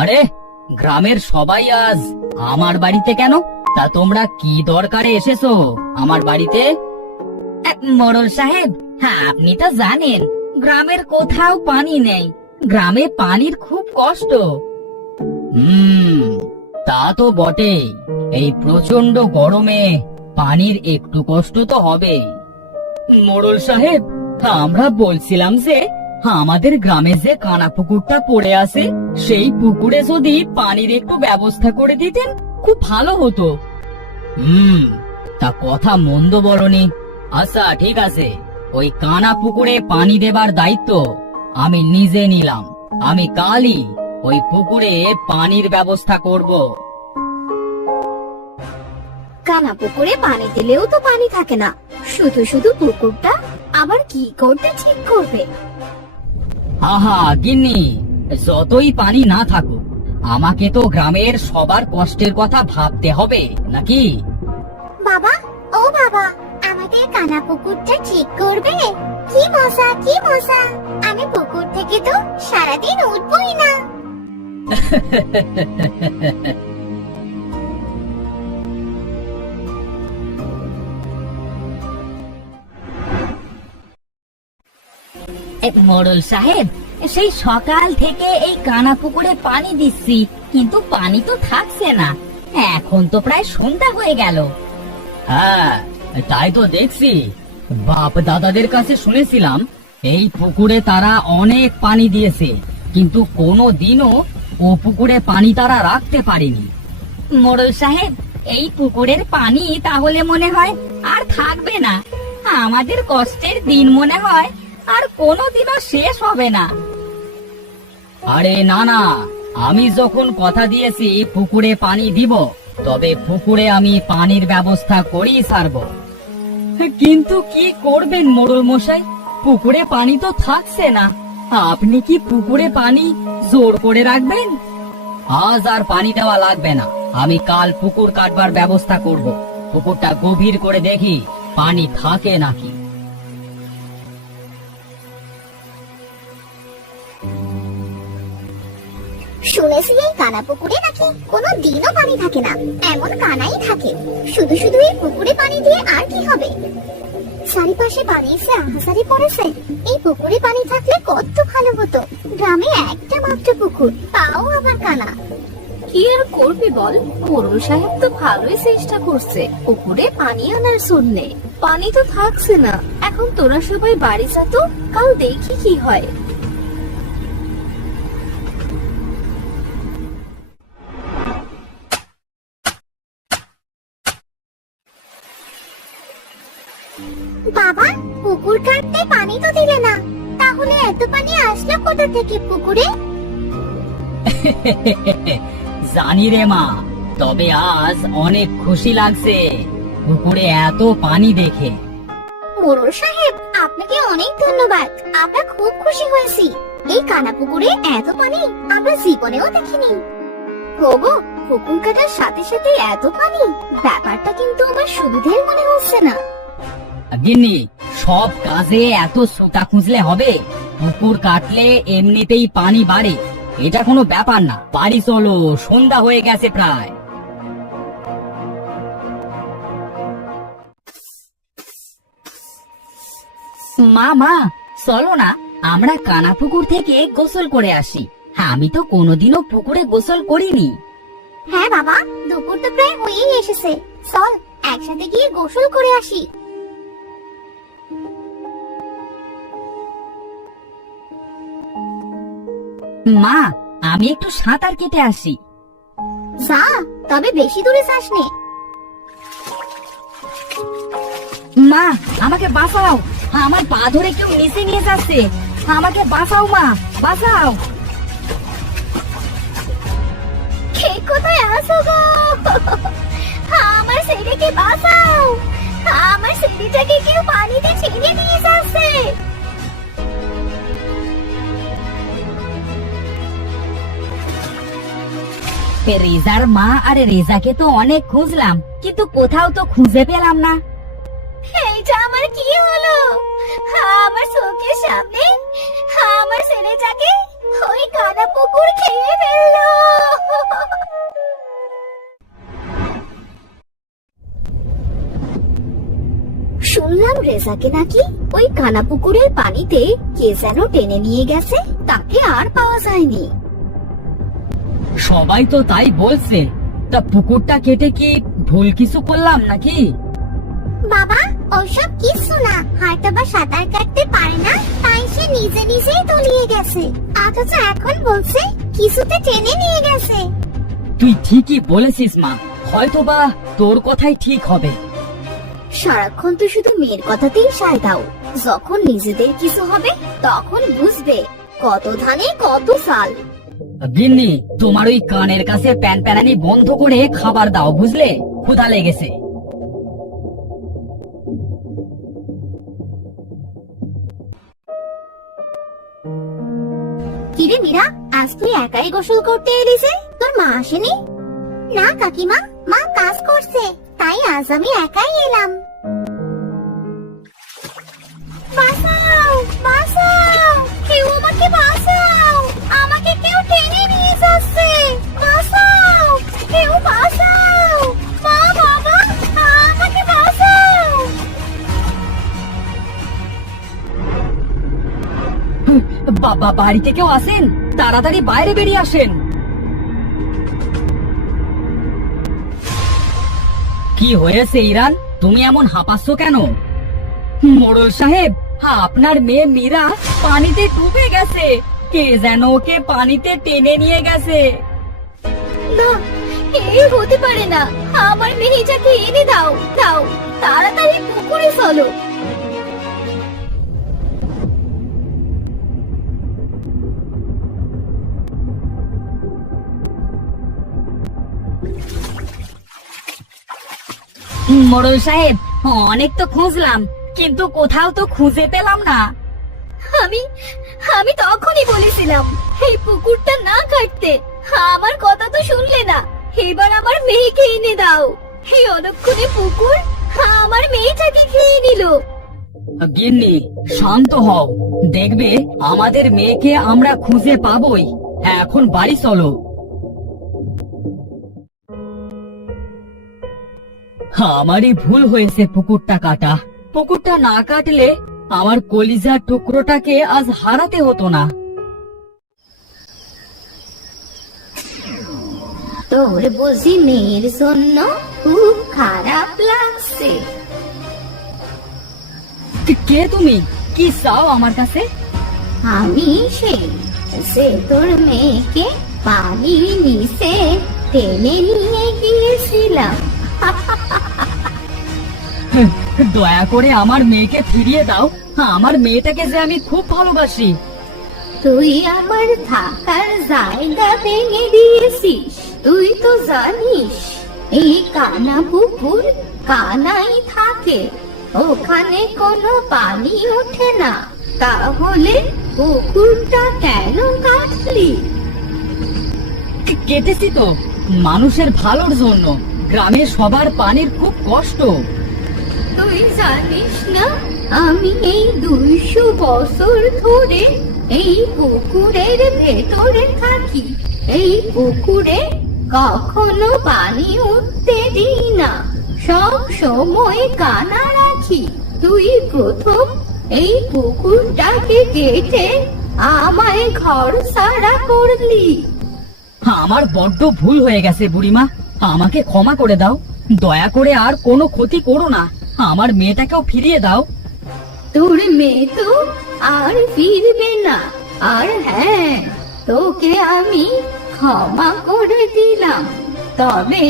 আরে, গ্রামের সবাই আজ আমার বাড়িতে কেন? তা তোমরা কি দরকারে এসেছো আমার বাড়িতে? মোড়ল সাহেব, হ্যাঁ আপনি তো জানেন গ্রামের কোথাও পানি নেই। গ্রামে পানির খুব কষ্ট। হুম, তা তো বটেই। এই প্রচন্ড গরমে পানির একটু কষ্ট তো হবেই। মোড়ল সাহেব, আমরা বলছিলাম যে আমাদের গ্রামে যে কানা পুকুরটা পড়ে আছে, সেই পুকুরে যদি পানির একটু ব্যবস্থা করে দিতেন খুব ভালো হতো। তা কথা মন্দ বলনি। আচ্ছা ঠিক আছে, ওই কানা পুকুরে পানি দেবার দায়িত্ব আমি নিজে নিলাম। আমি কালই ওই পুকুরে পানির ব্যবস্থা করব। কানা পুকুরে পানি দিলেও তো পানি থাকে না, শুধু শুধু পুকুরটা আবার কি করতে ঠিক করবে? আহা গিন্নি, যতই পানি না থাকুক আমাকে তো গ্রামের সবার কষ্টের কথা ভাবতে হবে নাকি? বাবা, ও বাবা, আমাদের কানা পুকুরটা ঠিক করবে? কি মজা, কি মজা! আমি পুকুর থেকে তো সারাদিন উঠবই না। মোড়ল সাহেব, সেই সকাল থেকে এই কানা পুকুরে পানি দিচ্ছি, কিন্তু পানি তো থাকছে না। এখন তো প্রায় সন্ধ্যা হয়ে গেল। হ্যাঁ, তাই তো দেখছি। বাপ দাদাদের কাছে শুনেছিলাম এই পুকুরে তারা অনেক পানি দিয়েছে, কিন্তু কোনো দিনও ও পুকুরে পানি তারা রাখতে পারেনি। মোড়ল সাহেব, এই পুকুরের পানি তাহলে মনে হয় আর থাকবে না। আমাদের কষ্টের দিন মনে হয় আর কোনোদিনও শেষ হবে না। আরে না না, আমি যখন কথা দিয়েছি পুকুরে পানি দিব, তবে পুকুরে আমি পানির ব্যবস্থা করেই ছাড়ব। কিন্তু কি করবেন মোড়ল মশাই, পুকুরে পানি তো থাকছে না। আপনি কি পুকুরে পানি জোর করে রাখবেন? আজ আর পানি দেওয়া লাগবে না, আমি কাল পুকুর কাটবার ব্যবস্থা করব। পুকুরটা গভীর করে দেখি পানি থাকে নাকি। শুনেছি এই কানা পুকুরে নাকি কোনো দিনও পানি থাকে না। এমন কানাই থাকে, শুধু শুধু এই পুকুরে পানি দিয়ে আর কি হবে? চারিপাশে পানির যে আহাজারি পড়েছে, এই পুকুরে পানি থাকলে কত ভালো হতো। গ্রামে একটা মাত্র পুকুর, তাও আবার কানা। কি আর করবি বল, মোড়ল সাহেব তো ভালোই চেষ্টা করছে পুকুরে পানি আনার জন্য। পানি তো থাকছে না। এখন তোরা সবাই বাড়ি যা তো, কাল দেখি কি হয়। বাবা, পুকুর কাটতে পানি তো দিলে না, তাহলে এত পানি আসলো কোথা থেকে পুকুরে? জানি রে মা, তবে আজ অনেক খুশি লাগছে পুকুরে এত পানি দেখে। মোড়ল সাহেব, আপনাকে অনেক ধন্যবাদ। আমরা খুব খুশি হয়েছি। এই কানা পুকুরে এত পানি আমরা জীবনেও দেখিনি। ওগো, পুকুর কাটার সাথে সাথে এত পানি, ব্যাপারটা কিন্তু আমার সুবিধের মনে হচ্ছে না। গিন্নি, সব কাজে এত সোটা খুঁজলে হবে? পুকুর কাটলে এমনিতেই পানি বাড়ে, এটা কোনো ব্যাপার না। বাড়ি চলো, সন্ধ্যা হয়ে গেছে প্রায়। মা মা, চলো না আমরা কানা পুকুর থেকে গোসল করে আসি। আমি তো কোনোদিনও পুকুরে গোসল করিনি। হ্যাঁ বাবা, দুপুর তো প্রায় হয়েই এসেছে। চল একসাথে গিয়ে গোসল করে আসি। মা, আমি একটু সাঁতার কেটে আসি। যা, তবে বেশি দূরে যাসনি। মা, আমাকে বাঁচাও, আমার পা ধরে কেউ নিচে নিয়ে যাচ্ছে। আমাকে বাঁচাও মা, বাঁচাও। কে কোথায় আছো গো? আমার ছেলেকে বাঁচাও, আমার ছেলেটাকে কেউ পানিতে ছেড়ে নিয়ে যাচ্ছে। রেজার মা আর রেজাকে তো অনেক খুঁজলাম, কিন্তু কোথাও তো খুঁজে পেলাম না। এইটা আমার কি হলো? আমার চোখের সামনে আমার ছেলেটাকে ওই কানা পুকুর খেয়ে ফেললো। লিসাকে নাকি ওই কানা পুকুরের পানিতে কে যেন টেনে নিয়ে গেছে, তাকে আর পাওয়া যায়নি। সবাই তো তাই বলছে। তা পুকুরটা কেটে কি ভুল কিছু করলাম নাকি? বাবা, ওসব কিছু না। হয়তো বা সাঁতার কাটতে পারে না, তাই সে নিজে নিজেই তলিয়ে গেছে। অথচ এখন বলছে কিছুতে টেনে নিয়ে গেছে। তুই ঠিকই বলেছিস মা, হয়তো বা তোর কথাই ঠিক হবে। সারাক্ষণ তো শুধু মেয়ের কথাতেই সায় দাও। যখন নিজেদের কিছু হবে তখন বুঝবে কত ধানে কত চাল। গিন্নি, তোমার ওই কানের কাছে প্যান প্যানানি বন্ধ করে খাবার দাও, বুঝলে? ক্ষুধা লেগেছে। কিরে মীরা, আজ তুই একাই গোসল করতে এলি যে? তোর মা আসেনি? না কাকিমা, মা কাজ করছে, তাই আজ আমি একাই এলাম। বাঁচাও, বাঁচাও, কেউ আমাকে বাঁচাও, আমাকে কেউ টেনে নিয়ে যাচ্ছে, বাঁচাও, কেউ বাঁচাও, মা বাবা, আমাকে বাঁচাও। বাবা, বাড়িতে কেউ আসেন? তাড়াতাড়ি বাইরে বেরিয়ে আসেন। কি হয়েছে ইরান, তুমি এমন হাঁপাচ্ছ কেন? মোড়ল সাহেব, আপনার মেয়ে মীরা পানিতে ডুবে গেছে। কে যেন ওকে পানিতে টেনে নিয়ে গেছে। না, এ হতে পারে না। আমার মেয়েটাকে এনে দাও, দাও, তাড়াতাড়ি পুকুরে চলো। মোড়ল সাহেব, অনেক তো খুঁজলাম, কিন্তু কোথাও তো খুঁজে পেলাম না। আমি আমি তখনই বলেছিলাম এই পুকুরটা না কাটতে। আমার কথা তো শুনলে না। এবার আমার মেয়েকে এনে দাও। এই অলক্ষণে পুকুর আমার মেয়েটাকে খেয়ে নিল। গিন্নি, শান্ত হও, দেখবে আমাদের মেয়েকে আমরা খুঁজে পাবোই। এখন বাড়ি চলো। আমারই ভুল হয়েছে পুকুরটা কাটা। পুকুরটা না কাটলে আমার কলিজার টুকরোটাকে আজ হারাতে হতো না। তোর বুঝি মেয়ের জন্য খুব খারাপ লাগছে। কে তুমি? কি চাও আমার কাছে? আমি সেই যে তোর মেয়েকে পানির নিচে টেনে নিয়ে গিয়েছিলাম। দয়া করে আমার মেয়েকে ফিরিয়ে দাও। আমার মেয়েটাকে যে আমি খুব ভালোবাসি। তুই আমার থাকার জায়গা ভেঙে দিয়েছিস। তুই তো জানিস এই কানা পুকুর কানাই থাকে, ওখানে কোনো পানি ওঠে না। তাহলে পুকুরটা কেন কাটলি? কেটেছি তো মানুষের ভালোর জন্য। গ্রামের সবার পানির খুব কষ্ট। তুই জানিস না আমি এই 200 বছর ধরে এই পুকুরের ভেতরে থাকি। এই পুকুরে কখনো পানি উঠতে দিই না, সব সময় কানা রাখি। তুই প্রথম এই পুকুরটাকে কেটে আমায় ঘর ছাড়া করলি। আমার বড্ড ভুল হয়ে গেছে বুড়িমা, আমাকে ক্ষমা করে দাও। দয়া করে আর কোনো ক্ষতি করো না। আমার মেয়েটাকেও ফিরিয়ে দাও। তোর মেয়ে তো আর ফিরবে না। আর হ্যাঁ, তোকে আমি ক্ষমা করে দিলাম। তবে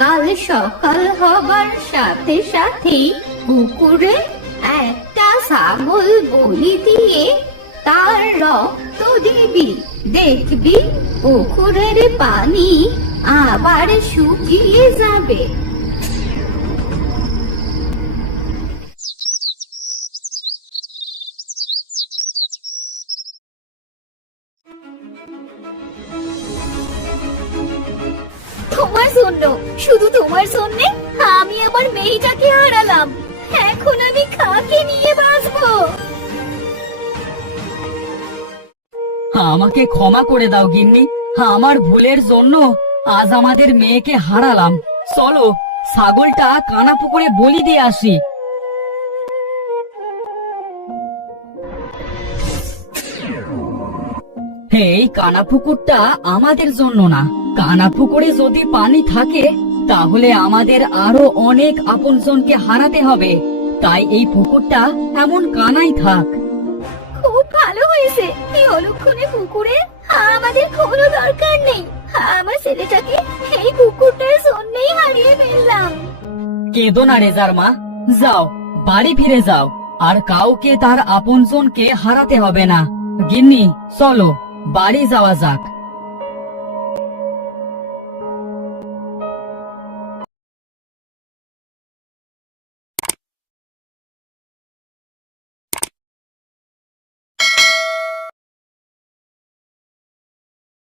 কাল সকাল হবার সাথে সাথেই পুকুরে একটা ছাগল বলি দিয়ে তার রক্ত দিবি। দেখবি পুকুরের পানি আবার শুকিয়ে যাবে। তোমার জন্য, শুধু তোমার জন্য আমি আমার মেয়েটাকে হারালাম। এখন আমি কাকে নিয়ে বাঁচবো? আমাকে ক্ষমা করে দাও গিন্নি। আমার ভুলের জন্য আজ আমাদের মেয়েকে হারালাম। চলো ছাগলটা কানা পুকুরে বলি দিয়ে আসি। এই কানা পুকুরটা আমাদের জন্য না, কানা পুকুরে যদি পানি থাকে তাহলে আমাদের আরো অনেক আপনজনকে হারাতে হবে। তাই এই পুকুরটা এমন কানাই থাক। খুব ভালো হয়েছে, এই অলক্ষণে পুকুরে আমাদের কোনো দরকার নেই। আমার ছেলেটাকে এই পুকুরটার জন্যই হারিয়ে ফেললাম। কেঁদো না রেজার মা, যাও বাড়ি ফিরে যাও, আর কাউকে তার আপনজনকে হারাতে হবে না। গিন্নি চলো বাড়ি যাওয়া যাক।